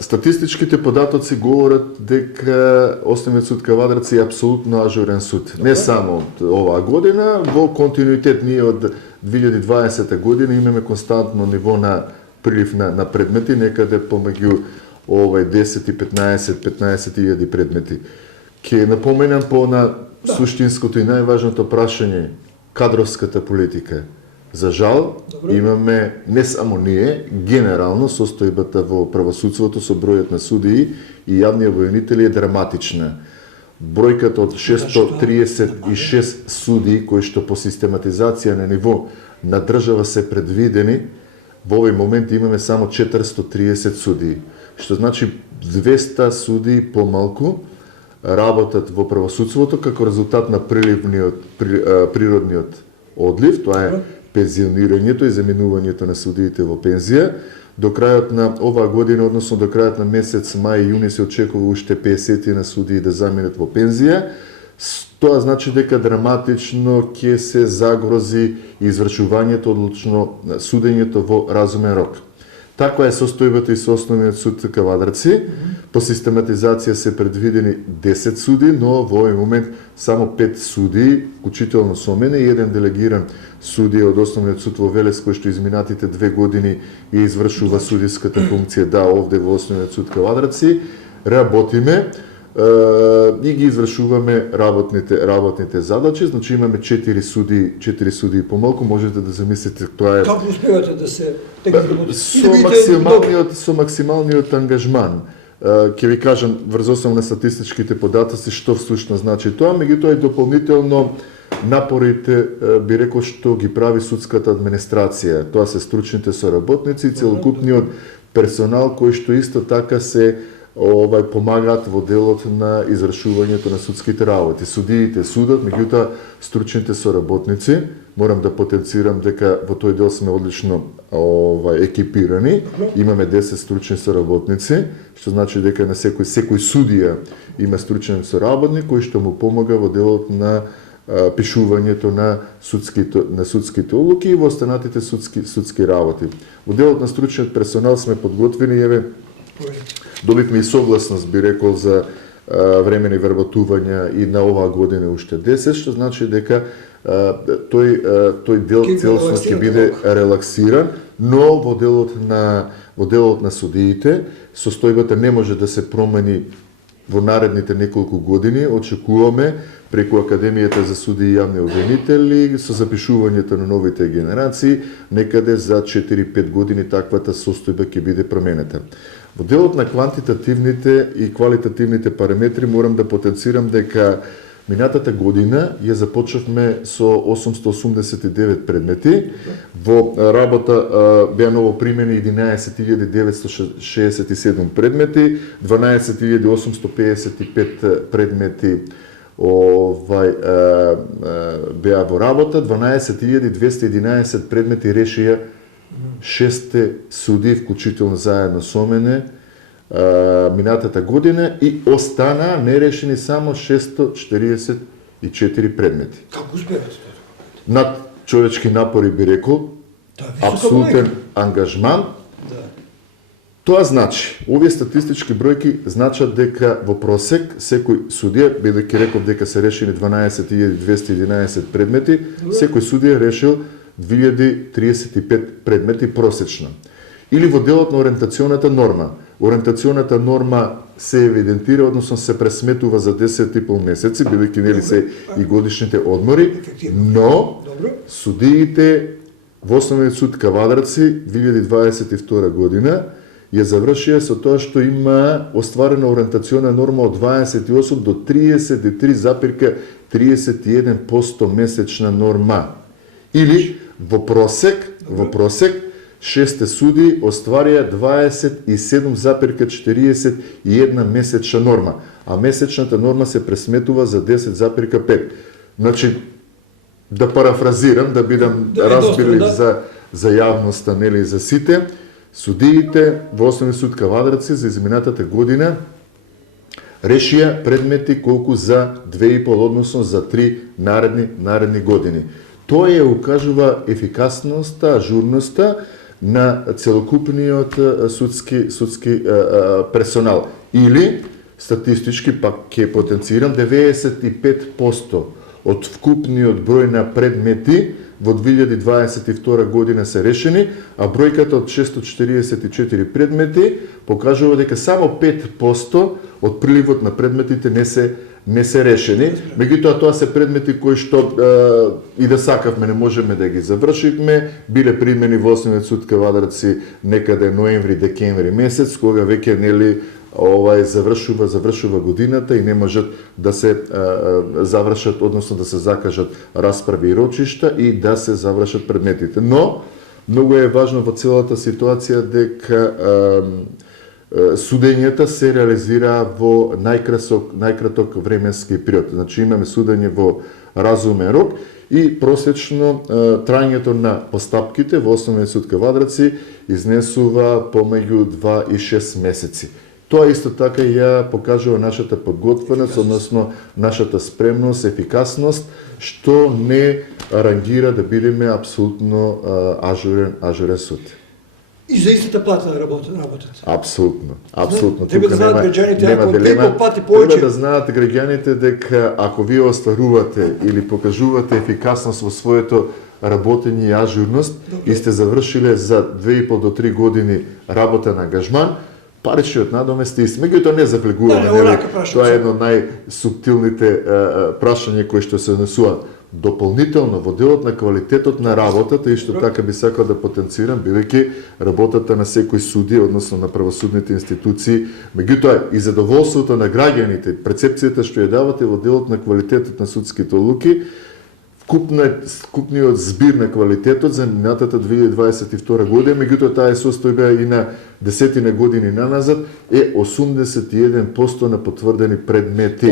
Статистичките податоци говорат дека Основниот суд Кавадарци е апсолутно ажурен суд. Не само од оваа година, во континуитет ние од 2020 година имаме константно ниво на прилив на предмети, некаде помеѓу 10 и 15,000 предмети. Ке напоменам на суштинското и најважното прашање, кадровската политика. За жал, имаме не само ние, генерално состојбата во правосудството со бројот на судии и јавни обвинители е драматична. Бројката од 636 судии кои што по систематизација на ниво на држава се предвидени, во овој момент имаме само 430 судии, што значи 200 судии помалку работат во правосудството како резултат на природниот одлив, тоа е пензионирањето и заминувањето на судиите во пензија. До крајот на оваа година, односно до крајот на месец мај и јуни се очекува уште 50 на судии да заминат во пензија. Тоа значи дека драматично ќе се загрози извршувањето, одлучно судењето во разумен рок. Таква е состојбата и со Основниот суд Кавадарци. По систематизација се предвидени 10 суди, но во овој момент само 5 суди, вклучително со мене, и еден делегиран судија од Основниот суд во Велес, кој што изминатите 2 години ја извршува судиската функција овде во Основниот суд Кавадарци. Работиме и ги извршуваме работните задачи, значи имаме 4 суди помалку, можете да замислите тоа е. Како успевате да се со максималниот ангажман. Ќе ви кажам врз основа на статистичките податоци што всушност значи тоа, меѓутоа и дополнително напорите би рекол што ги прави судската администрација. Тоа се стручните соработници и целокупниот персонал кој што исто така се помагаат во делот на извршувањето на судските работи. Судиите судат, меѓутоа стручните соработници, морам да потенцирам дека во тој дел сме одлично екипирани. Имаме 10 стручни соработници, што значи дека на секој судија има стручен соработник кој што му помага во делот на пишувањето на судските одлуки и во останатите судски работи. Во делот на стручниот персонал сме подготвени, добивме и согласност, би рекол, за времени вработувања и на оваа година уште 10, што значи дека тој дел целосно ќе биде релаксиран, но во делот на судиите состојбата не може да се промени во наредните неколку години. Очекуваме преку Академијата за суди и јавни обвинители со запишувањето на новите генерации некаде за 4-5 години таквата состојба ќе биде променета. Во делот на квантитативните и квалитативните параметри морам да потенцирам дека минатата година ја започнавме со 889 предмети. Во работа беа новопримени 11.967 предмети, 12.855 предмети беа во работа, 12.211 предмети решија 6 суди, вклучително заедно со мене, минатата година, и остана нерешени само 644 предмети. Како успевате? Над човечки напори, би рекол, апсолутен ангажман. Тоа значи, овие статистички бројки значат дека во просек секој судија, бидејќи реков дека се решени 12.211 предмети, секој судија решил 2035 предмети просечно. Или во делот на ориентационата норма. Ориентационата норма се евидентира, односно се пресметува за 10,5 месеци, бидејќи нели се и годишните одмори, но судиите во Основниот суд Кавадарци 2022 година ја завршија со тоа што има остварена ориентациона норма од 28 до 33,31% месечна норма. Или во просек 6 суди остварија 27,41 месечна норма, а месечната норма се пресметува за 10,5. Значи, да парафразирам, да бидам разбирлив за јавноста, нели, за сите, судиите во Основниот суд Кавадарци за изминатата година решија предмети колку за 2,5, односно за 3 наредни години. Тоа ја укажува ефикасноста, ажурноста на целокупниот судски персонал. Или, статистички, пак ќе потенцирам, 95% од вкупниот број на предмети во 2022 година се решени, а бројката од 644 предмети покажува дека само 5% од приливот на предметите не се решени. Меѓутоа, тоа се предмети кои што и да сакавме не можеме да ги завршиме, биле примени во Основниот суд кај Вадарци некаде ноември-декември месец, кога веќе нели завршува годината и не можат да се завршат, односно да се закажат расправи и рочишта и да се завршат предметите. Но многу е важно во целата ситуација дека судењата се реализира во најкраток временски период. Значи имаме судење во разумен рок и просечно трајањето на постапките во Основниот суд кај Вадарци изнесува помеѓу 2 и 6 месеци. Тоа исто така ја покажува нашата подготвеност, односно нашата спремност, ефикасност, што не рангира да бидеме апсолутно ажурен суд. И за истата плата работат. Апсолутно. Треба да знаат граѓаните, ако неколку пати Треба повеќе. да знаат граѓаните дека ако вие остварувате или покажувате ефикасност во своето работење и ажурност и сте завршиле за 2,5 до 3 години работа на ангажман, паричниот надомест е ист. Меѓутоа не заплегуваме, тоа е едно од најсуптилните прашања кои што се однесуваат. Дополнително во делот на квалитетот на работата и што така би сакал да потенцирам, бидејќи работата на секој суди, односно на правосудните институции, меѓутоа и задоволството на граѓаните, перцепцијата што ја давате во делот на квалитетот на судските одлуки, вкупниот збир на квалитетот за минатата 2022 година, меѓутоа таа е состојба и на десетина години наназад, е 81% на потврдени предмети.